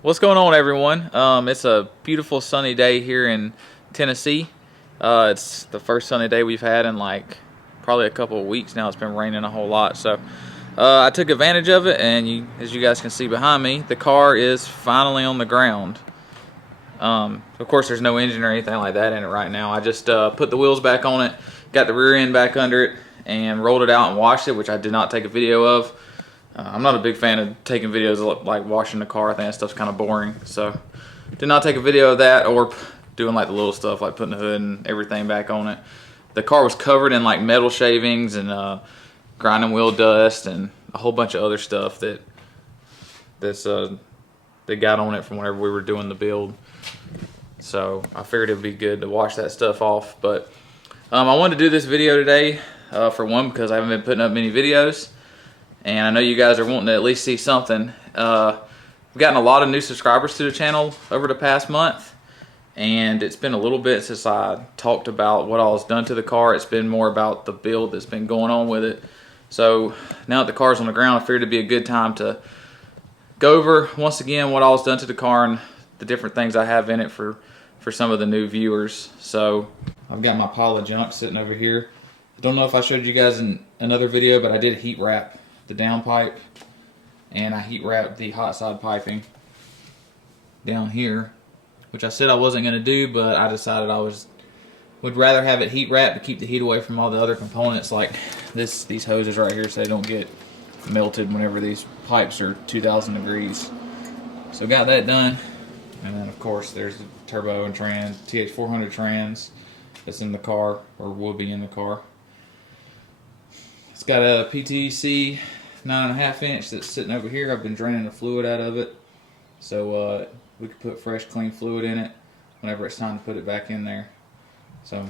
What's going on, everyone? It's a beautiful sunny day here in Tennessee. It's the first sunny day we've had in like probably a couple of weeks now. It's been raining a whole lot, so I took advantage of it, and as you guys can see behind me, the car is finally on the ground. Of course, there's no engine or anything like that in it right now. I just put the wheels back on it, got the rear end back under it, and rolled it out and washed it, which I did not take a video of. I'm not a big fan of taking videos of like washing the car. I think that stuff's kind of boring. So did not take a video of that or doing like the little stuff like putting the hood and everything back on it. The car was covered in like metal shavings and grinding wheel dust and a whole bunch of other stuff that got on it from whenever we were doing the build. So I figured it would be good to wash that stuff off. But I wanted to do this video today for one, because I haven't been putting up many videos. And I know you guys are wanting to at least see something. We've gotten a lot of new subscribers to the channel over the past month, and it's been a little bit since I talked about what all is done to the car. It's been more about the build that's been going on with it. So now that the car's on the ground, I figured it'd be a good time to go over once again what all is done to the car and the different things I have in it for some of the new viewers. So I've got my pile of junk sitting over here. I don't know if I showed you guys in another video, but I did heat wrap the downpipe, and I heat wrapped the hot side piping down here, which I said I wasn't going to do, but I decided I would rather have it heat wrapped to keep the heat away from all the other components like these hoses right here, so they don't get melted whenever these pipes are 2,000 degrees. So got that done, and then of course there's the turbo and trans, TH400 trans that's in the car, or will be in the car. It's got a PTC 9.5 inch that's sitting over here. I've been draining the fluid out of it, so we could put fresh, clean fluid in it whenever it's time to put it back in there. So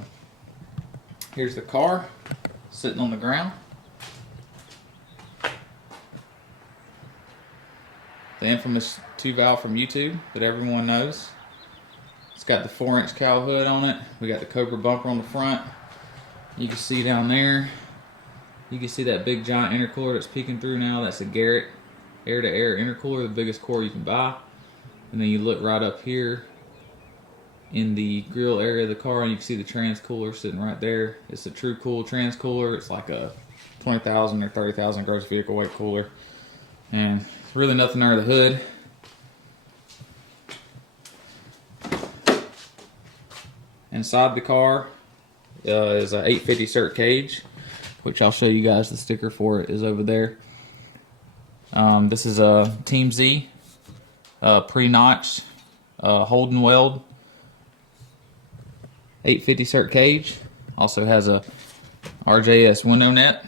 here's the car sitting on the ground. The infamous 2-valve from YouTube that everyone knows. It's got the 4-inch cowl hood on it. We got the Cobra bumper on the front. You can see down there, you can see that big giant intercooler that's peeking through now. That's a Garrett air-to-air intercooler, the biggest core you can buy. And then you look right up here in the grill area of the car, and you can see the trans cooler sitting right there. It's a True Cool trans cooler. It's like a 20,000 or 30,000 gross vehicle weight cooler. And really nothing under the hood. Inside the car is a 850 cert cage, which I'll show you guys. The sticker for it is over there. This is a Team Z pre-notched Holden weld 850 cert cage. Also has a RJS window net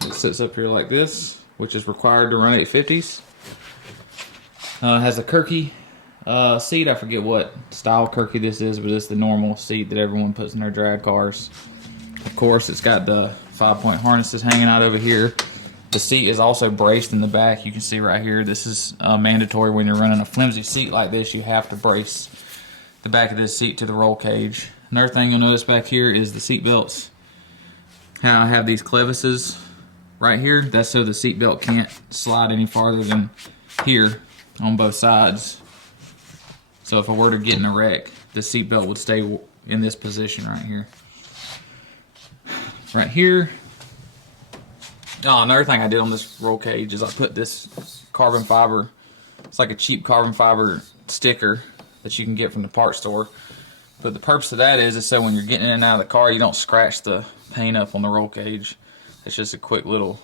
that sits up here like this, which is required to run 850s. Has a Kirky seat. I forget what style Kirky this is, but it's the normal seat that everyone puts in their drag cars. Of course, it's got the 5-point harnesses hanging out over here. The seat is also braced in the back. You can see right here, this is mandatory when you're running a flimsy seat like this. You have to brace the back of this seat to the roll cage. Another thing you'll notice back here is the seat belts. How I have these clevises right here, that's so the seat belt can't slide any farther than here on both sides. So if I were to get in a wreck, the seat belt would stay in this position right here. Right here. Oh, another thing I did on this roll cage is I put this carbon fiber. It's like a cheap carbon fiber sticker that you can get from the parts store. But the purpose of that is so when you're getting in and out of the car, you don't scratch the paint up on the roll cage. It's just a quick little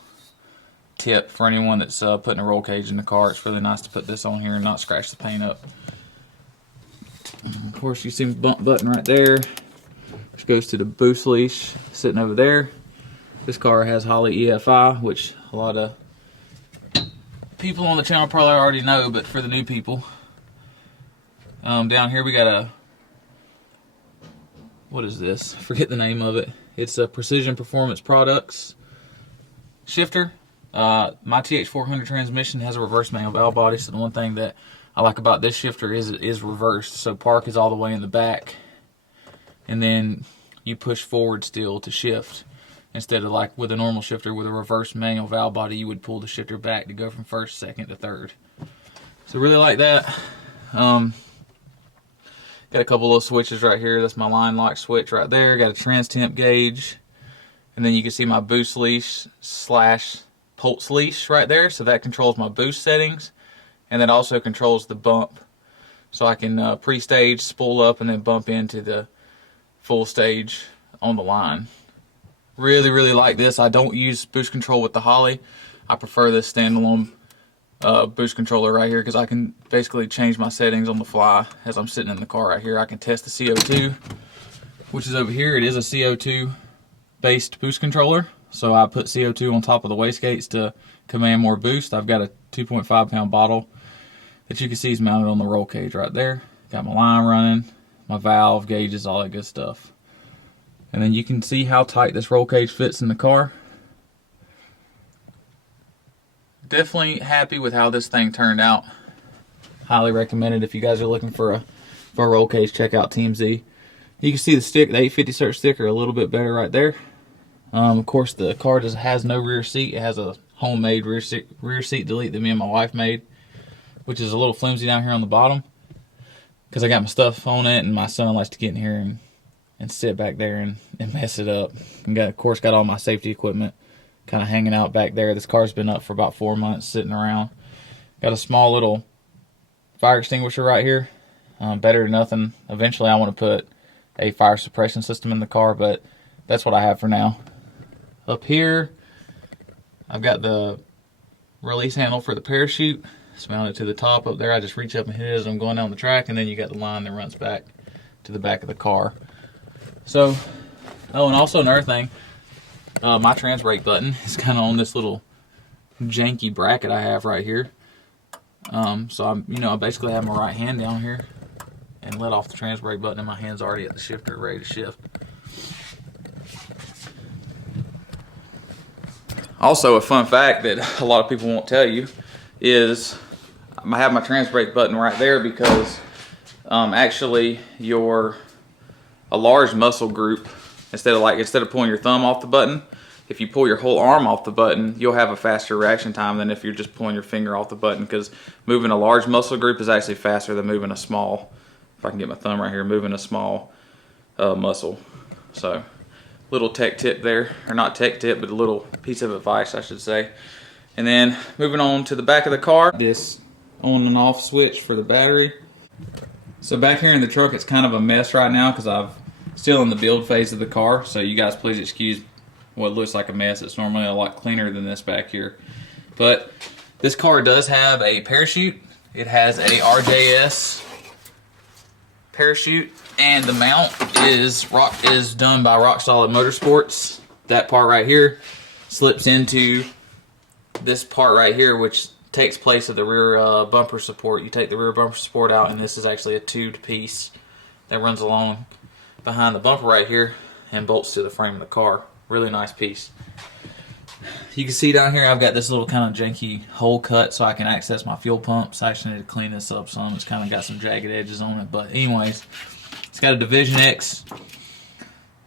tip for anyone that's putting a roll cage in the car. It's really nice to put this on here and not scratch the paint up. Of course, you see the bump button right there, which goes to the boost leash sitting over there. This car has Holley EFI, which a lot of people on the channel probably already know, but for the new people, down here we got a, what is this? I forget the name of it. It's a Precision Performance Products shifter. My TH400 transmission has a reverse manual valve body, so the one thing that I like about this shifter is it is reversed. So park is all the way in the back, and then you push forward still to shift. Instead of like with a normal shifter with a reverse manual valve body, you would pull the shifter back to go from first, second to third. So really like that. Got a couple little switches right here. That's my line lock switch right there. Got a trans temp gauge. And then you can see my boost leash / pulse leash right there. So that controls my boost settings. And that also controls the bump. So I can pre-stage, spool up, and then bump into the full stage on the line. Really, really like this. I don't use boost control with the Holly. I prefer this standalone boost controller right here because I can basically change my settings on the fly as I'm sitting in the car right here. I can test the CO2, which is over here. It is a CO2 based boost controller, so I put CO2 on top of the wastegates to command more boost. I've got a 2.5 pound bottle that you can see is mounted on the roll cage right there. Got my line running, my valve, gauges, all that good stuff. And then you can see how tight this roll cage fits in the car. Definitely happy with how this thing turned out. Highly recommend it if you guys are looking for a roll cage. Check out Team Z. You can see the 850 search sticker a little bit better right there. Of course, the car has no rear seat. It has a homemade rear seat delete that me and my wife made, which is a little flimsy down here on the bottom because I got my stuff on it, and my son likes to get in here and sit back there and mess it up. And of course, got all my safety equipment kind of hanging out back there. This car's been up for about 4 months, sitting around. Got a small little fire extinguisher right here. Better than nothing. Eventually, I want to put a fire suppression system in the car, but that's what I have for now. Up here, I've got the release handle for the parachute. It's mounted to the top up there. I just reach up and hit it as I'm going down the track, and then you got the line that runs back to the back of the car. So, oh, and also another thing, my trans brake button is kind of on this little janky bracket I have right here. So I basically have my right hand down here and let off the trans brake button, and my hand's already at the shifter, ready to shift. Also, a fun fact that a lot of people won't tell you is I have my trans brake button right there because actually a large muscle group, instead of pulling your thumb off the button, if you pull your whole arm off the button, you'll have a faster reaction time than if you're just pulling your finger off the button, because moving a large muscle group is actually faster than moving a small, if I can get my thumb right here, moving a small muscle. So, little tech tip there, or not tech tip, but a little piece of advice, I should say. And then moving on to the back of the car, this on and off switch for the battery. So back here in the truck, it's kind of a mess right now because I'm still in the build phase of the car. So you guys please excuse what looks like a mess. It's normally a lot cleaner than this back here. But this car does have a parachute. It has a RJS parachute, and the mount is done by Rock Solid Motorsports. That part right here slips into this part right here, which takes place of the rear bumper support. You take the rear bumper support out, and this is actually a tubed piece that runs along behind the bumper right here and bolts to the frame of the car. Really nice piece. You can see down here I've got this little kind of janky hole cut so I can access my fuel pumps. I actually need to clean this up some. It's kind of got some jagged edges on it, but anyways, it's got a Division X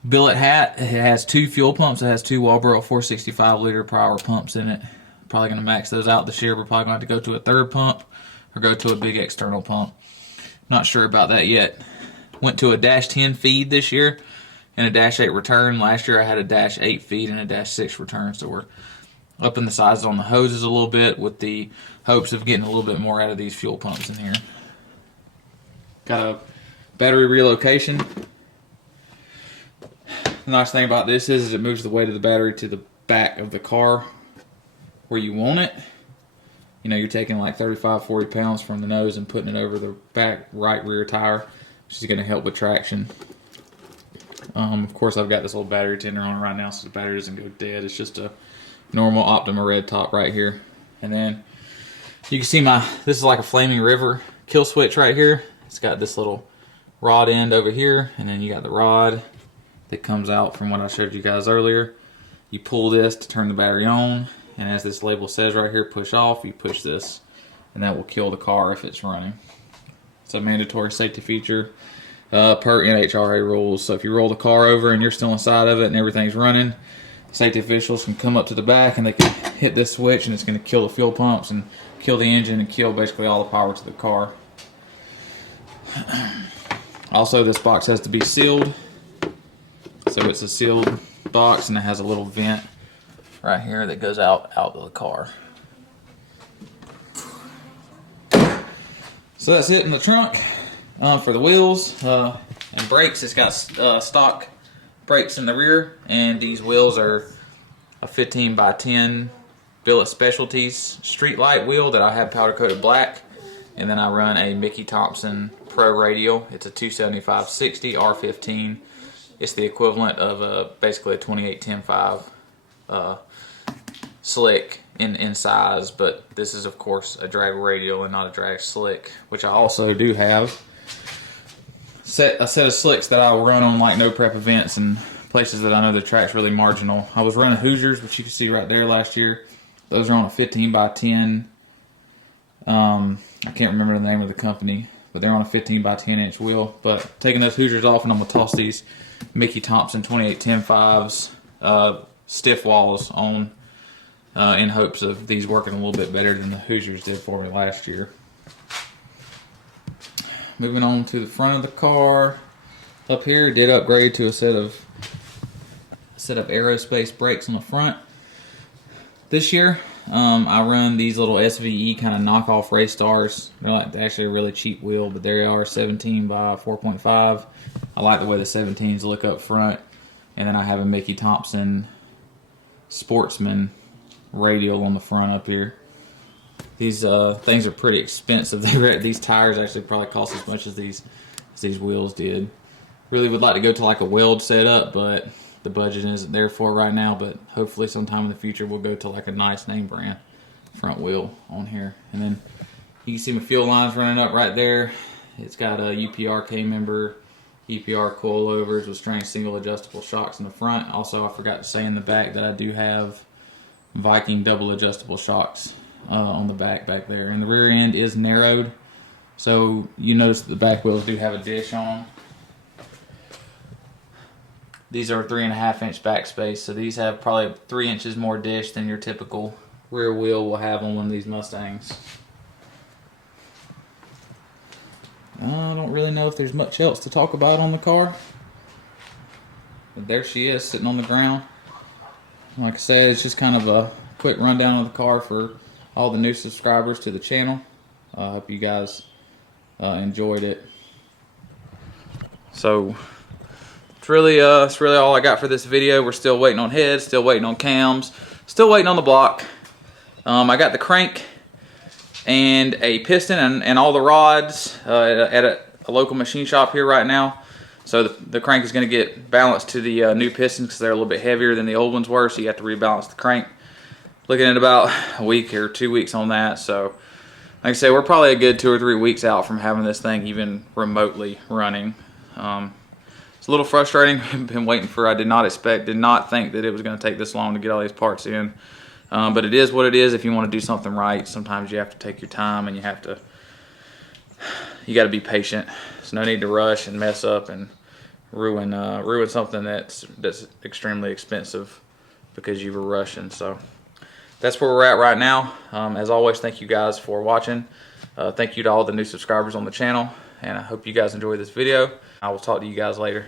billet hat. It has 2 fuel pumps. It has 2 Walbro 465 liter per hour pumps in it. Probably going to max those out this year. We're probably going to have to go to a third pump or go to a big external pump. Not sure about that yet. Went to a -10 feed this year and a -8 return. Last year I had a -8 feed and a -6 return, so we're upping the sizes on the hoses a little bit with the hopes of getting a little bit more out of these fuel pumps in here. Got a battery relocation. The nice thing about this is it moves the weight of the battery to the back of the car where you want it. You know, you're taking like 35-40 pounds from the nose and putting it over the back right rear tire, which is going to help with traction. Of course, I've got this old battery tender on it right now, so the battery doesn't go dead. It's just a normal Optima red top right here. And then you can see this is like a Flaming River kill switch right here. It's got this little rod end over here, and then you got the rod that comes out from what I showed you guys earlier. You pull this to turn the battery on, and as this label says right here, push off, you push this, and that will kill the car if it's running. It's a mandatory safety feature per NHRA rules. So if you roll the car over and you're still inside of it and everything's running, safety officials can come up to the back and they can hit this switch, and it's going to kill the fuel pumps and kill the engine and kill basically all the power to the car. Also, this box has to be sealed. So it's a sealed box, and it has a little vent right here that goes out of the car. So that's it in the trunk. For the wheels and brakes, it's got stock brakes in the rear, and these wheels are a 15 by 10 Billet Specialties street light wheel that I have powder coated black, and then I run a Mickey Thompson Pro radial. It's a 275/60 R15. It's the equivalent of basically a 28-10-5 slick in size, but this is of course a drag radial and not a drag slick, which I also do have. A set of slicks that I will run on like no prep events and places that I know the track's really marginal. I was running Hoosiers, which you can see right there last year. Those are on a 15 by 10. I can't remember the name of the company, but they're on a 15 by 10 inch wheel. But taking those Hoosiers off, and I'm gonna toss these Mickey Thompson 28-10-5s stiff walls on in hopes of these working a little bit better than the Hoosiers did for me last year. Moving on to the front of the car. Up here, did upgrade to a set of aerospace brakes on the front. This year, I run these little SVE kind of knockoff race stars. They're like actually a really cheap wheel, but they are 17 by 4.5. I like the way the 17s look up front. And then I have a Mickey Thompson Sportsman radial on the front up here. These things are pretty expensive. These tires actually probably cost as much as these wheels did. Really would like to go to like a weld setup, but the budget isn't there for it right now. But hopefully sometime in the future we'll go to like a nice name brand front wheel on here. And then you can see my fuel lines running up right there. It's got a UPR K-member, EPR coilovers with strange single adjustable shocks in the front. Also, I forgot to say in the back that I do have Viking double adjustable shocks on the back there. And the rear end is narrowed, so you notice that the back wheels do have a dish on them. These are 3.5 inch back space, so these have probably 3 inches more dish than your typical rear wheel will have on one of these Mustangs. I don't really know if there's much else to talk about on the car, but there she is sitting on the ground. Like I said, it's just kind of a quick rundown of the car for all the new subscribers to the channel. I hope you guys enjoyed it. So it's really all I got for this video. We're still waiting on heads, still waiting on cams, still waiting on the block. I got the crank and a piston and all the rods at a local machine shop here right now. So the crank is going to get balanced to the new pistons because they're a little bit heavier than the old ones were, so you have to rebalance the crank. Looking at about a week or 2 weeks on that. So like I said, we're probably a good 2 or 3 weeks out from having this thing even remotely running. It's a little frustrating. Been waiting for, did not think that it was going to take this long to get all these parts in. But it is what it is. If you want to do something right, sometimes you have to take your time, and you got to be patient. There's no need to rush and mess up and ruin something that's extremely expensive because you were rushing. So that's where we're at right now. As always, thank you guys for watching. Thank you to all the new subscribers on the channel, and I hope you guys enjoy this video. I will talk to you guys later.